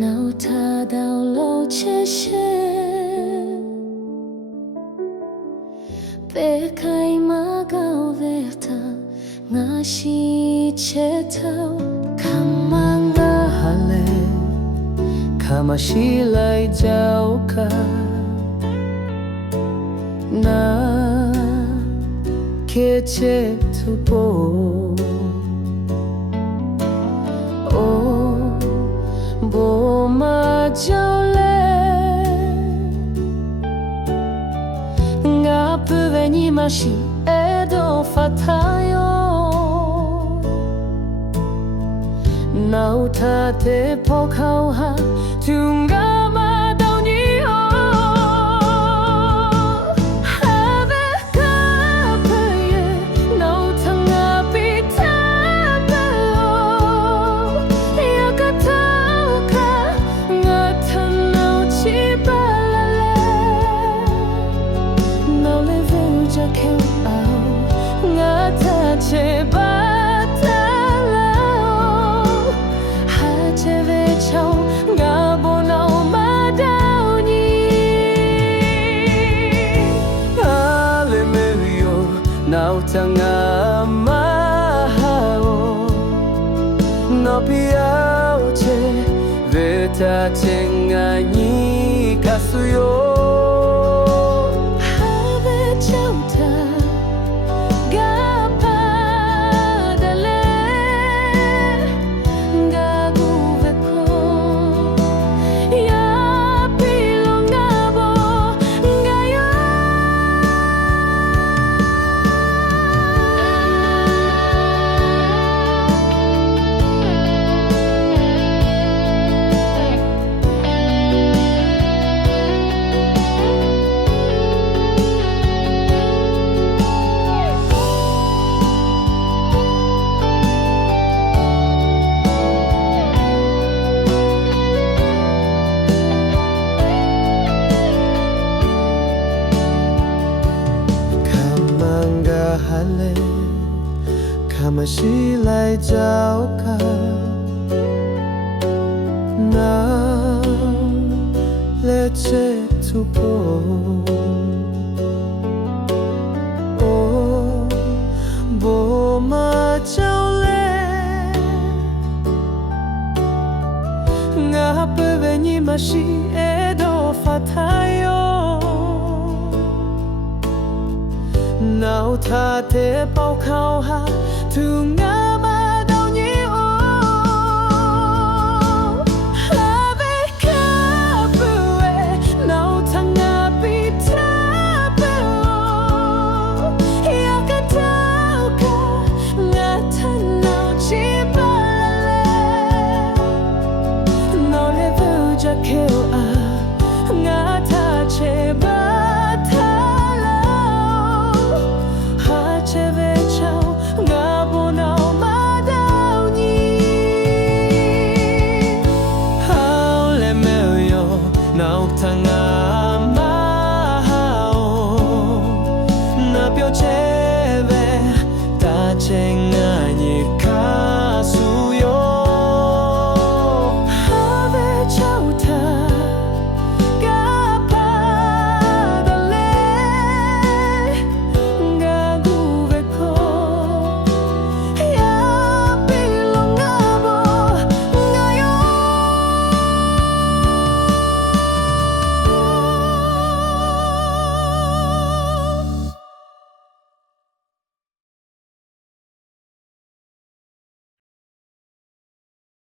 nào tha đau lâu che bé khai mà gạo về ta ngã si che thâu kamang ga hale kamashi lai jau ka na ke che tu po o bo ma jau le nga puve ni mashi edo fatayo nào tha te po khao ha tunga ma đau ni ho have ka pe ye nào thang a pi ta ba ya ka ta ka nga than nào chi ba la le nào le ven ja ke ao nga ta che ba nào tanga mahao no piao che veta chenga ni kasuyo have chauta gapa dale gagu veko ya pilongabo gayo hale kamashi lai jau ka na le che tu po o bo ma jau le nga pe veni mashi edo fatayo nào tha te bao khao ha thương